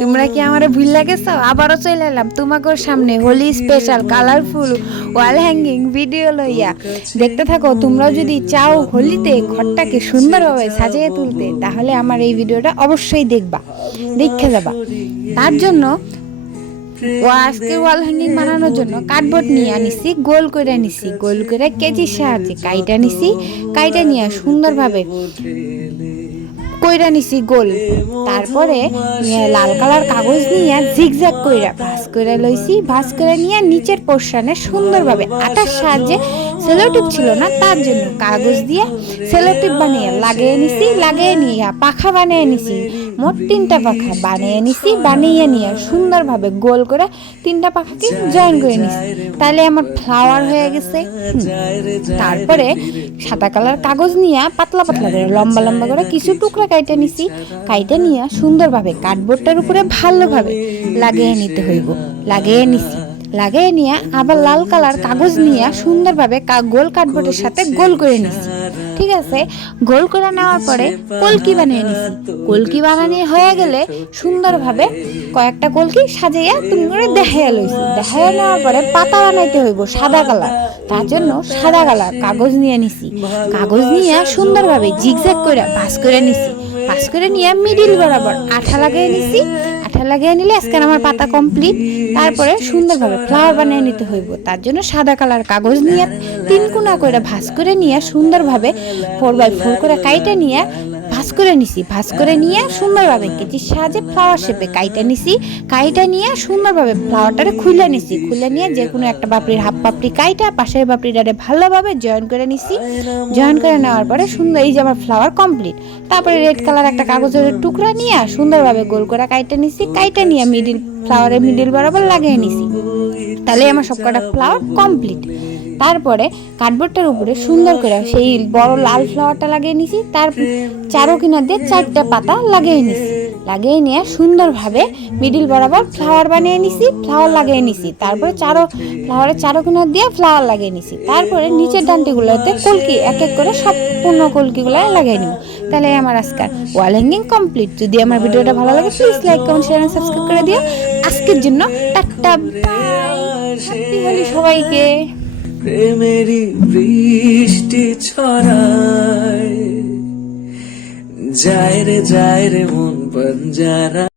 তোমরা কি আমারে ভুইল্লা গেছো? আবারও চলে এলাম তোমাদের সামনে Holi special colourful wall hanging video লইয়া। দেখতে থাকো। তোমরাও যদি চাও হোলিতে ঘরটাকে সুন্দরভাবে সাজিয়ে তুলতে, তাহলে আমার এই ভিডিওটা অবশ্যই দেখবা, দেখে যাবা। তার জন্য আজকে ওয়াল হ্যাঙ্গিং বানানোর জন্য কার্ডবোর্ড নিয়ে আনিছি, গোল করে নিছি, গোল করে কেজির সাহায্যে কাইটা নিছি, কাইটা নিয়ে সুন্দরভাবে কইরা নিছি গোল। তারপরে লাল কালার কাগজ নিয়ে জিগজ্যাগ কইরা ভাঁজ করে লইছি, ভাঁজ করে নিয়ে নিচের পোর্শনে সুন্দরভাবে আটার সাহায্যে সেলোটিপ ছিল না, তার জন্য কাগজ দিয়ে সেলোটিপ বানিয়ে লাগিয়ে নিছি, লাগিয়ে নিয়ে পাখা বানিয়ে নিছি। মোট 3টা পাখা বানিয়ে নিছি, বানিয়ে নিয়ে সুন্দরভাবে গোল করে 3টা পাখাকে জয়েন করে নিছি। তাহলে আমার ফ্লাওয়ার হয়ে গেছে। তারপরে সাদা কালার কাগজ নিয়ে পাতলা পাতলা করে লম্বা লম্বা করে কিছু টুকরা কাইটা নিছি, কাইটা নিয়ে সুন্দরভাবে কার্ডবোর্ডটার উপরে ভালোভাবে লাগিয়ে নিতে হইব। লাগিয়ে নিছি, লাগিয়ে নিয়ে আবার লাল কালার কাগজ নিয়ে সুন্দরভাবে গোল কার্ডবোর্ডের সাথে গোল করে নিছি। ঠিক আছে, গোল করে নেওয়ার পরে কলকি বানিয়ে নিছি। কলকি বানানো হয়ে গেলে সুন্দরভাবে কয়েকটা কলকি সাজাইয়া তুমি করে দেখাইয়া লইছি। দেখাইয়া নেওয়ার পরে পাতা বানাইতে হইব সাদা কালার, তার জন্য সাদা কালার কাগজ নিয়ে নিছি। কাগজ নিয়ে সুন্দরভাবে জিগজ্যাগ করে ভাঁজ করে নিছি, ভাঁজ করে নিয়ে মিডিল বরাবর আঠা লাগিয়ে নিছি। আঠা লাগিয়ে নিলে আজকে আমার পাতা কমপ্লিট। তারপরে সুন্দরভাবে ফ্লাওয়ার বানিয়ে নিতে হইব, তার জন্য সাদা কালার কাগজ নিয়ে 3 কোনা করে ভাঁজ করে নিয়ে সুন্দরভাবে 4x4 করে কাইটা নিয়ে ভাঁজ করে নিছি। ভাঁজ করে নিয়ে সুন্দরভাবে কেচির সাহায্যে ফ্লাওয়ার শেপে কাইটা নিছি। কাইটা নিয়ে সুন্দরভাবে ফ্লাওয়ারটারে খুলে নিছি। খুলে নিয়ে যে কোনো একটা পাপড়ির হাফ পাপড়ি কাইটা পাশের পাপড়িটারে ভালোভাবে জয়েন করে নিছি। জয়েন করে নেওয়ার পরে সুন্দর এই যে আমার ফ্লাওয়ার কমপ্লিট। তারপরে রেড কালার একটা কাগজের টুকরা নিয়ে সুন্দরভাবে গোল করে কাইটা নিছি। কাইটা নিয়ে মিডিল ফ্লাওয়ারের মিডিল বরাবর লাগিয়ে নিছি। তাহলে আমার সবকটা ফ্লাওয়ার কমপ্লিট। তারপরে কার্ডবোর্ডটার উপরে সুন্দর করে সেই বড় লাল ফ্লাওয়ারটা লাগিয়ে নিছি। তার চারো কিনার দিয়ে 4টা পাতা লাগিয়ে নিছি। লাগিয়ে নিয়ে সুন্দরভাবে মিডিল বরাবর ফ্লাওয়ার বানিয়ে নিছি, ফ্লাওয়ার লাগিয়ে নিছি। তারপরে ফ্লাওয়ারের চারো কিনার দিয়ে ফ্লাওয়ার লাগিয়ে নিছি। তারপরে নিচের ডান্টিগুলোতে কলকি এক এক করে সম্পূর্ণ কলকিগুলো লাগিয়ে নিব। তাহলে আমার আজকের ওয়াল হ্যাঙ্গিং কমপ্লিট। যদি আমার ভিডিওটা ভালো লাগে please like comment share and subscribe করে দিও। আজকের জন্য টাটা, বাই, হ্যাপি হোলি সবাইকে। প্রেমেরই বৃষ্টি ছড়ায়, যায় রে মন বঞ্জারা।